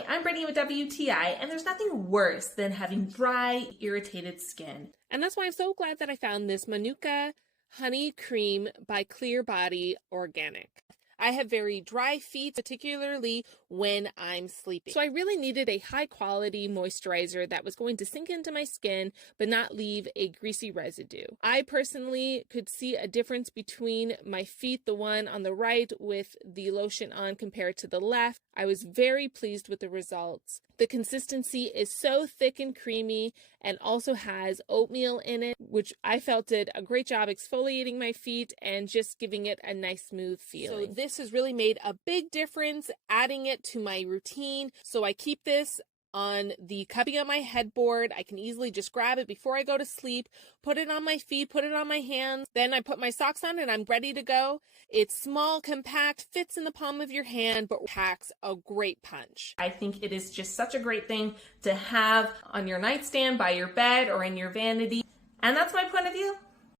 Hi, I'm Brittany with WTI, and there's nothing worse than having dry, irritated skin. And that's why I'm so glad that I found this Manuka Honey Cream by Clearbody Organic. I have very dry feet, particularly when I'm sleeping. So I really needed a high quality moisturizer that was going to sink into my skin but not leave a greasy residue. I personally could see a difference between my feet, the one on the right with the lotion on compared to the left. I was very pleased with the results. The consistency is so thick and creamy and also has oatmeal in it, which I felt did a great job exfoliating my feet and just giving it a nice smooth feeling. So this has really made a big difference, adding it to my routine. So I keep this on the cubby on my headboard. I can easily just grab it before I go to sleep, put it on my feet, put it on my hands. Then I put my socks on and I'm ready to go. It's small, compact, fits in the palm of your hand, but packs a great punch. I think it is just such a great thing to have on your nightstand, by your bed, or in your vanity. And that's my point of view.